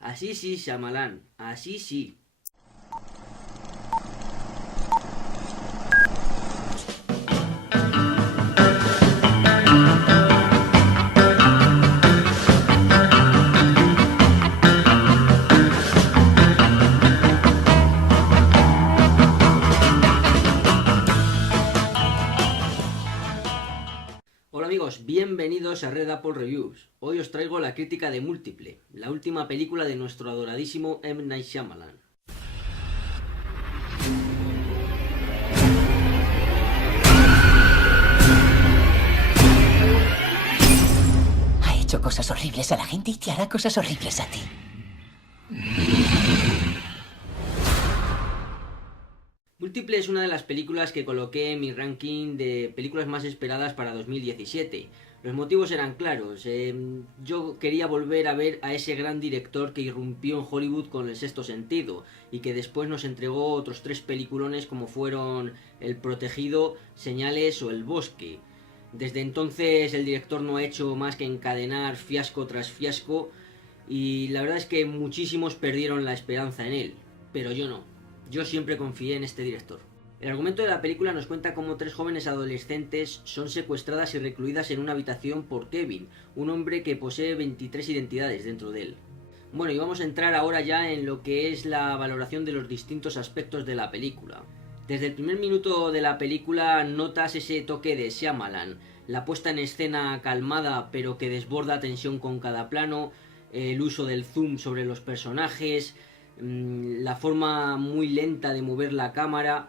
Así sí, Shyamalan, así sí. Hola amigos, bienvenidos a Red Apple Reviews. Hoy os traigo la crítica de Múltiple, la última película de nuestro adoradísimo M. Night Shyamalan. Ha hecho cosas horribles a la gente y te hará cosas horribles a ti. Múltiple es una de las películas que coloqué en mi ranking de películas más esperadas para 2017. Los motivos eran claros. Yo quería volver a ver a ese gran director que irrumpió en Hollywood con El Sexto Sentido y que después nos entregó otros tres peliculones como fueron El Protegido, Señales o El Bosque. Desde entonces el director no ha hecho más que encadenar fiasco tras fiasco y la verdad es que muchísimos perdieron la esperanza en él, pero yo no. Yo siempre confié en este director. El argumento de la película nos cuenta cómo tres jóvenes adolescentes son secuestradas y recluidas en una habitación por Kevin, un hombre que posee 23 identidades dentro de él. Bueno, y vamos a entrar ahora ya en lo que es la valoración de los distintos aspectos de la película. Desde el primer minuto de la película notas ese toque de Shyamalan, la puesta en escena calmada pero que desborda tensión con cada plano, el uso del zoom sobre los personajes, la forma muy lenta de mover la cámara,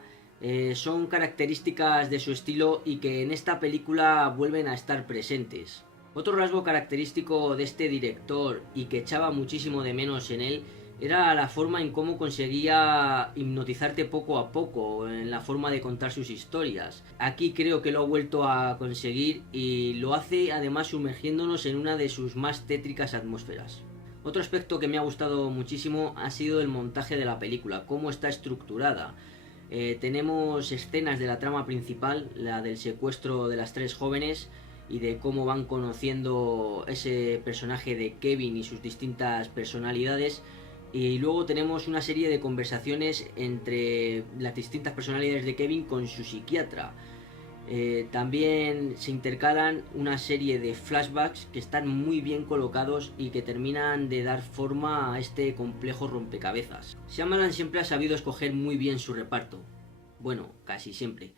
son características de su estilo y que en esta película vuelven a estar presentes. Otro rasgo característico de este director y que echaba muchísimo de menos en él era la forma en cómo conseguía hipnotizarte poco a poco, en la forma de contar sus historias. Aquí creo que lo ha vuelto a conseguir y lo hace además sumergiéndonos en una de sus más tétricas atmósferas. Otro aspecto que me ha gustado muchísimo ha sido el montaje de la película, cómo está estructurada. Tenemos escenas de la trama principal, la del secuestro de las tres jóvenes y de cómo van conociendo ese personaje de Kevin y sus distintas personalidades. Y luego tenemos una serie de conversaciones entre las distintas personalidades de Kevin con su psiquiatra. También se intercalan una serie de flashbacks que están muy bien colocados y que terminan de dar forma a este complejo rompecabezas. Shyamalan siempre ha sabido escoger muy bien su reparto. Bueno, casi siempre.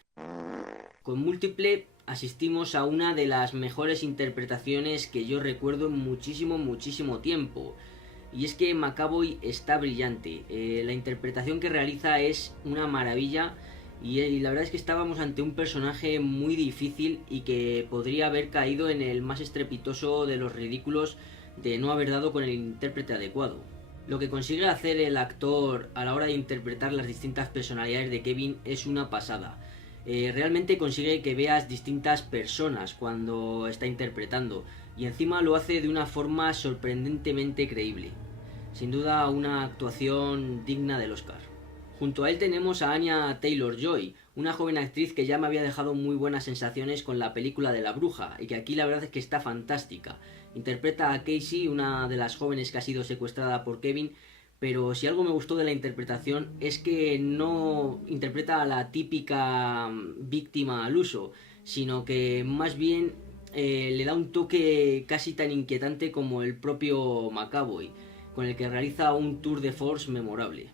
Con Múltiple asistimos a una de las mejores interpretaciones que yo recuerdo en muchísimo tiempo. Y es que McAvoy está brillante. La interpretación que realiza es una maravilla. Y la verdad es que estábamos ante un personaje muy difícil y que podría haber caído en el más estrepitoso de los ridículos de no haber dado con el intérprete adecuado. Lo que consigue hacer el actor a la hora de interpretar las distintas personalidades de Kevin es una pasada. Realmente consigue que veas distintas personas cuando está interpretando y encima lo hace de una forma sorprendentemente creíble. Sin duda una actuación digna del Oscar. Junto a él tenemos a Anya Taylor-Joy, una joven actriz que ya me había dejado muy buenas sensaciones con la película de La Bruja, y que aquí la verdad es que está fantástica. Interpreta a Casey, una de las jóvenes que ha sido secuestrada por Kevin, pero si algo me gustó de la interpretación es que no interpreta a la típica víctima al uso, sino que más bien le da un toque casi tan inquietante como el propio McAvoy, con el que realiza un tour de force memorable.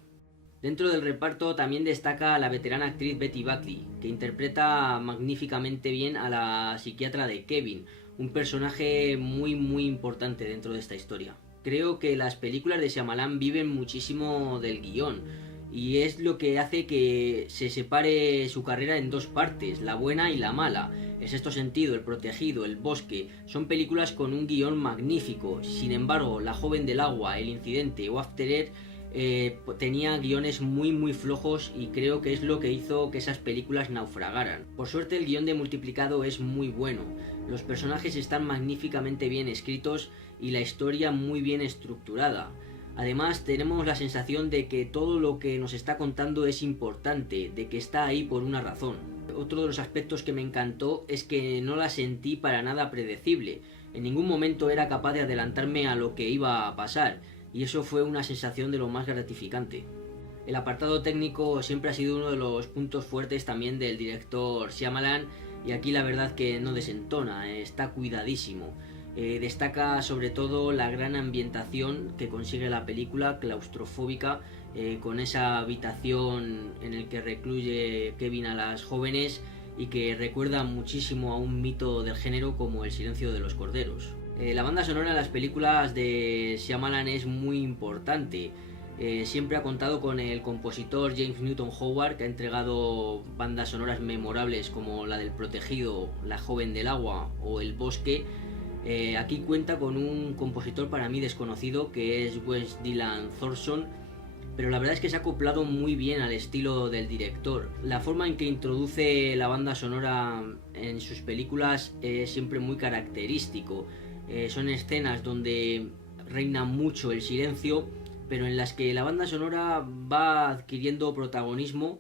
Dentro del reparto también destaca la veterana actriz Betty Buckley, que interpreta magníficamente bien a la psiquiatra de Kevin, un personaje muy importante dentro de esta historia. Creo que las películas de Shyamalan viven muchísimo del guión, y es lo que hace que se separe su carrera en dos partes, la buena y la mala. El Sexto Sentido, El Protegido, El Bosque, son películas con un guión magnífico. Sin embargo, La Joven del Agua, El Incidente o After Earth tenía guiones muy flojos y creo que es lo que hizo que esas películas naufragaran. Por suerte el guión de Multiplicado es muy bueno, los personajes están magníficamente bien escritos y la historia muy bien estructurada. Además tenemos la sensación de que todo lo que nos está contando es importante, de que está ahí por una razón. Otro de los aspectos que me encantó es que no la sentí para nada predecible. En ningún momento era capaz de adelantarme a lo que iba a pasar. y eso fue una sensación de lo más gratificante. El apartado técnico siempre ha sido uno de los puntos fuertes también del director Shyamalan, y aquí la verdad que no desentona, está cuidadísimo. Destaca sobre todo la gran ambientación que consigue la película, claustrofóbica, con esa habitación en el que recluye Kevin a las jóvenes y que recuerda muchísimo a un mito del género como El silencio de los corderos. La banda sonora en las películas de Shyamalan es muy importante. Siempre ha contado con el compositor James Newton Howard, que ha entregado bandas sonoras memorables como la del Protegido, La joven del agua o El bosque. Aquí cuenta con un compositor para mí desconocido, que es Wes Dylan Thorson, pero la verdad es que se ha acoplado muy bien al estilo del director. La forma en que introduce la banda sonora en sus películas es siempre muy característico. Son escenas donde reina mucho el silencio, pero en las que la banda sonora va adquiriendo protagonismo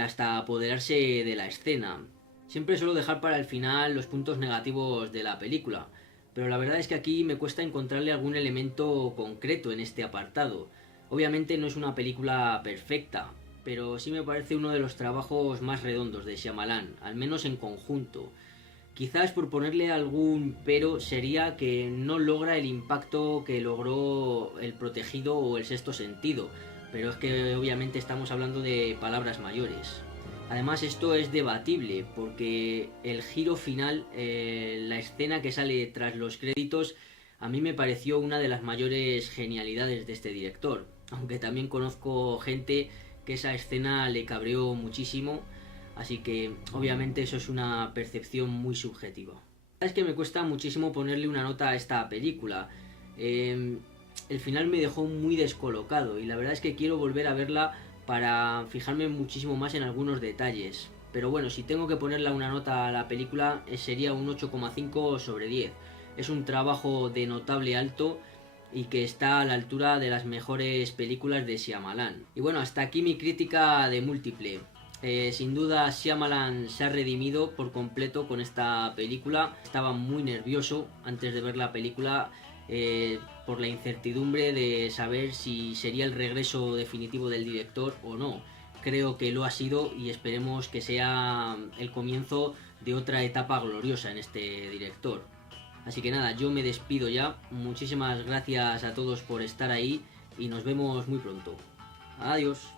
hasta apoderarse de la escena. Siempre suelo dejar para el final los puntos negativos de la película, pero la verdad es que aquí me cuesta encontrarle algún elemento concreto en este apartado. Obviamente no es una película perfecta, pero sí me parece uno de los trabajos más redondos de Shyamalan, al menos en conjunto. Quizás por ponerle algún pero sería que no logra el impacto que logró El Protegido o El Sexto Sentido, pero es que obviamente estamos hablando de palabras mayores. Además esto es debatible porque el giro final, la escena que sale tras los créditos, a mí me pareció una de las mayores genialidades de este director, aunque también conozco gente que esa escena le cabreó muchísimo. Así que obviamente eso es una percepción muy subjetiva. La verdad es que me cuesta muchísimo ponerle una nota a esta película. El final me dejó muy descolocado y la verdad es que quiero volver a verla para fijarme muchísimo más en algunos detalles. Pero bueno, si tengo que ponerle una nota a la película sería un 8,5 sobre 10. Es un trabajo de notable alto y que está a la altura de las mejores películas de Shyamalan. Y bueno, hasta aquí mi crítica de Múltiple. Sin duda Shyamalan se ha redimido por completo con esta película. Estaba muy nervioso antes de ver la película por la incertidumbre de saber si sería el regreso definitivo del director o no. Creo que lo ha sido y esperemos que sea el comienzo de otra etapa gloriosa en este director. Así que nada, yo me despido ya. Muchísimas gracias a todos por estar ahí y nos vemos muy pronto. Adiós.